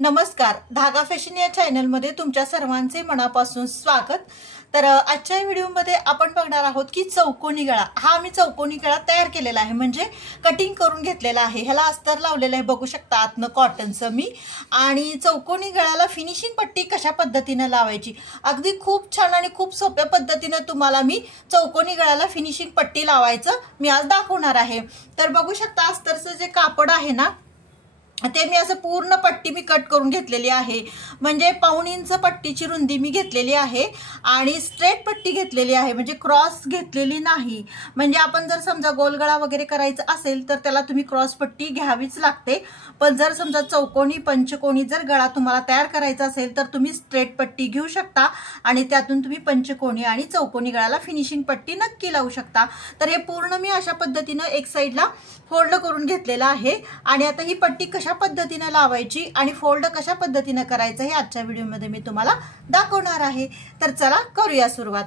नमस्कार, धागा फॅशन या चॅनलमध्ये तुमच्या सर्वांचे मनापासून स्वागत। तर आजच्या व्हिडिओमध्ये आपण बघणार आहोत की चौकोनी गळा हा मी चौकोनी गळा तयार केलेला आहे, म्हणजे कटिंग करून घेतलेला आहे। ह्याला अस्तर लावलेला आहे, बघू शकता आतनं कॉटनचं मी। आणि चौकोनी गळ्याला फिनिशिंग पट्टी कशा पद्धतीने लावायची अगदी खूप छान आणि खूप सोप्या पद्धतीने तुम्हाला मी चौकोनी गळ्याला फिनिशिंग पट्टी लावायचं मी आज दाखवणार आहे। तर बघू शकता अस्तरचं जे कापड आहे ना ते मी असं पूर्ण पट्टी मी कट करून घेतलेली आहे, म्हणजे 1.5 इंच पट्टीची रुंदी मी घेतलेली आहे आणि स्ट्रेट पट्टी घेतलेली आहे, म्हणजे क्रॉस घेतलेली नाही। म्हणजे आपण जर समजा गोलगळा वगैरे करायचा असेल तर त्याला तुम्ही क्रॉस पट्टी घ्यावीच लागते, पण जर समजा चौकोनी पंचकोनी जर गळा तुम्हाला तयार करायचा असेल तर तुम्ही स्ट्रेट पट्टी घेऊ शकता आणि त्यातून तुम्ही पंचकोनी आणि चौकोनी गळ्याला फिनिशिंग पट्टी नक्की लावू शकता। तर हे पूर्ण मी अशा पद्धतीने एक साइडला फोल्ड करून घेतलेला आहे आणि आता ही पट्टी कशा पद्धतीने लावायची आणि फोल्ड कशा पद्धतीने करायचं हे आजच्या व्हिडिओमध्ये मी तुम्हाला दाखवणार आहे। तर चला करूया सुरुवात।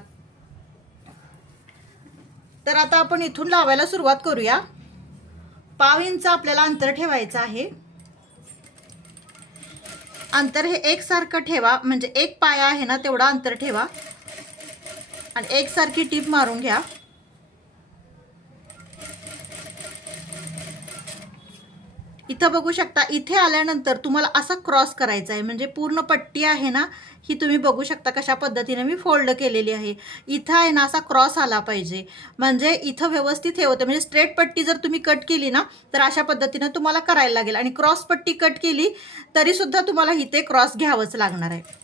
तर आता आपण इथून लावायला सुरुवात करूया। 1.5 इंच आपल्याला अंतर ठेवायचं आहे। अंतर हे एकसारखं ठेवा, म्हणजे एक पाया आहे ना तेवढा अंतर ठेवा आणि एकसारखी टीप मारून घ्या। इथं बघू शकता, इथे आल्यानंतर तुम्हाला असा क्रॉस करायचा आहे, म्हणजे पूर्ण पट्टी आहे ना ही तुम्ही बघू शकता कशा पद्धतीने मी फोल्ड केलेली आहे। इथं आहे ना असा क्रॉस आला पाहिजे, म्हणजे इथं व्यवस्थित हे होतं। म्हणजे स्ट्रेट पट्टी जर तुम्ही कट केली ना तर अशा पद्धतीने तुम्हाला करायला लागेल आणि क्रॉस पट्टी कट केली तरी सुद्धा तुम्हाला इथे क्रॉस घ्यावंच लागणार आहे।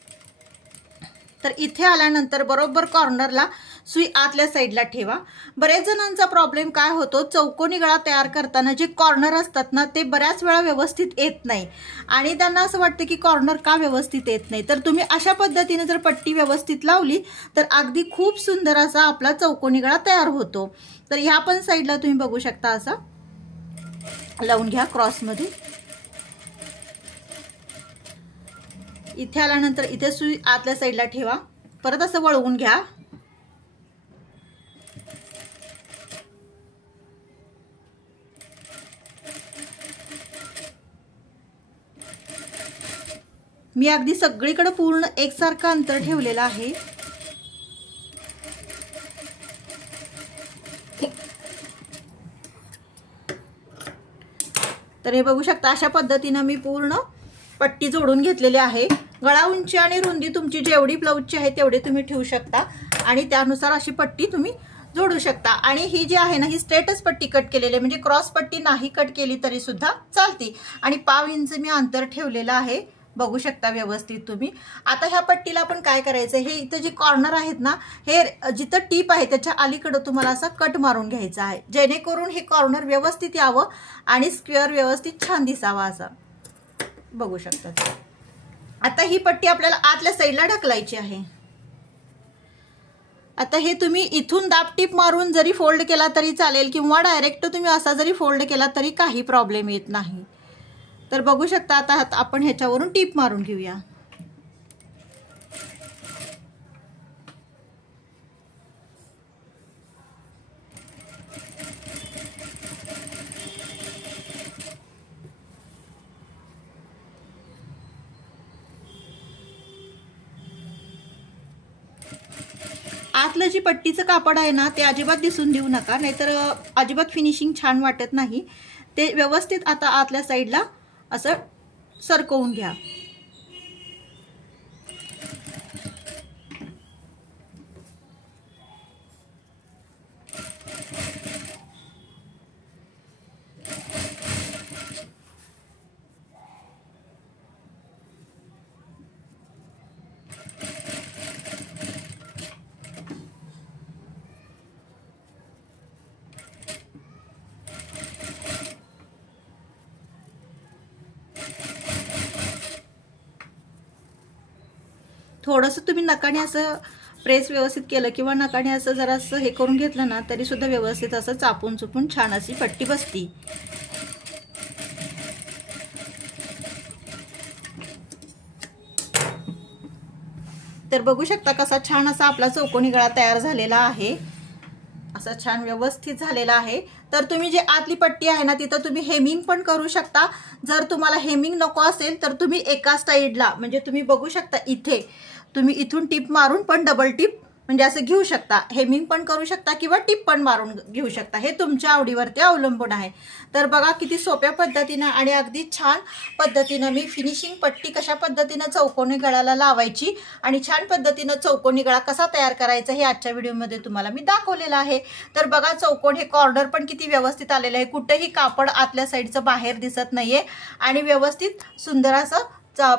तर इथे आल्यानंतर बरोबर कॉर्नरला सुई आतल्या साईडला ठेवा। बरेच जणांचा प्रॉब्लेम काय होतो, चौकोनी गळा तयार करताना जे कॉर्नर असतात ना ते बऱ्याच वेळा व्यवस्थित येत नाही आणि त्यांना असं वाटतं की कॉर्नर का व्यवस्थित येत नाही। तर तुम्ही अशा पद्धतीने जर पट्टी व्यवस्थित लावली तर अगदी खूप सुंदर असा आपला चौकोनी गळा तयार होतो। तर ह्या पण साईडला तुम्ही बघू शकता असा लावून घ्या क्रॉसमध्ये। इथे आल्यानंतर इथे सुई आतल्या साईडला ठेवा, परत असं वळवून घ्या। मी अगदी सगळीकडे पूर्ण एकसारखं अंतर ठेवलेलं आहे। तर हे बघू शकता अशा पद्धतीने मी पूर्ण पट्टी जोडून घेतलेली आहे। गळा उंची आणि रुंदी तुमची जेवढी ब्लाऊजची आहे तेवढी तुम्ही ठेवू शकता आणि त्यानुसार अशी पट्टी तुम्ही जोडू शकता। आणि ही जी आहे ना ही स्ट्रेटच पट्टी कट केलेली आहे, म्हणजे क्रॉस पट्टी नाही कट केली तरी सुद्धा चालते। आणि 1.5 इंच मी अंतर ठेवलेलं आहे, बघू शकता व्यवस्थित तुम्ही। आता ह्या पट्टीला आपण काय करायचं, हे इथं जे कॉर्नर आहेत ना हे जिथं टीप आहे त्याच्या अलीकडे तुम्हाला असा कट मारून घ्यायचा आहे, जेणेकरून हे कॉर्नर व्यवस्थित यावं आणि स्क्वेअर व्यवस्थित छान दिसावा असा, बघू शकता। आता ही पट्टी आपल्याला आतल्या साईडला ढकलायची आहे। आता हे तुम्ही इथून दाब टीप मारून जरी फोल्ड केला तरी चालेल किंवा डायरेक्ट तुम्ही असा जरी फोल्ड केला तरी काही प्रॉब्लेम येत नाही। तर बघू शकता आता आपण ह्याच्यावरून टीप मारून घेऊया। आतलं जी पट्टीचं कापड आहे ना ते अजिबात दिसून देऊ नका, नाहीतर अजिबात फिनिशिंग छान वाटत नाही। ते व्यवस्थित आता आतल्या साईडला असं सरकवून घ्या। थोडंसं तुम्ही नकाने असं प्रेस व्यवस्थित केलं किंवा नकाने असं जरासं हे करून घेतलं ना तरी सुद्धा व्यवस्थित असं चापून चुपून छान अशी पट्टी बसती। तर बघू शकता कसा छान असा आपला चौकोनी गळा तयार झालेला आहे, असा छान व्यवस्थित झालेला आहे। तर तुम्ही जे आतली पट्टी आहे ना तिथं तुम्ही हेमिंग पण करू शकता। जर तुम्हाला हेमिंग नको असेल तर तुम्ही एका साइडला म्हणजे तुम्ही बघू शकता इथे तुम्ही इथून टिप मारून पण डबल टिप म्हणजे असं घेऊ शकता, हेमिंग पण करू शकता किंवा टिप पण मारून घेऊ शकता, हे तुमच्या आवडीवरती अवलंबून आहे। तर बघा किती सोप्या पद्धतीने आणि अगदी छान पद्धतीने मी फिनिशिंग पट्टी कशा पद्धतीने चौकोनी गळ्याला लावायची आणि छान पद्धतीने चौकोनी गळा कसा तयार करायचा हे आजच्या व्हिडिओमध्ये तुम्हाला मी दाखवलेलं आहे। तर बघा चौकोन हे कॉर्नर पण किती व्यवस्थित आलेलं आहे, कुठेही कापड आतल्या साईडचं बाहेर दिसत नाहीये आणि व्यवस्थित सुंदर असं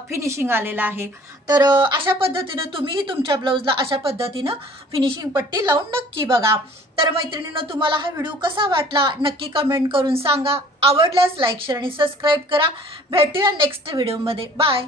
फिनिशिंग आलेला आहे। तर अशा पद्धतीने तुम्हीही तुमच्या ब्लाउजला अशा पद्धतीने फिनिशिंग पट्टी लावून नक्की बघा। तर मैत्रिणींनो तुम्हाला हा व्हिडिओ कसा वाटला नक्की कमेंट करून सांगा, आवडल्यास लाईक शेअर आणि सबस्क्राइब करा। भेटूया नेक्स्ट व्हिडिओमध्ये, बाय।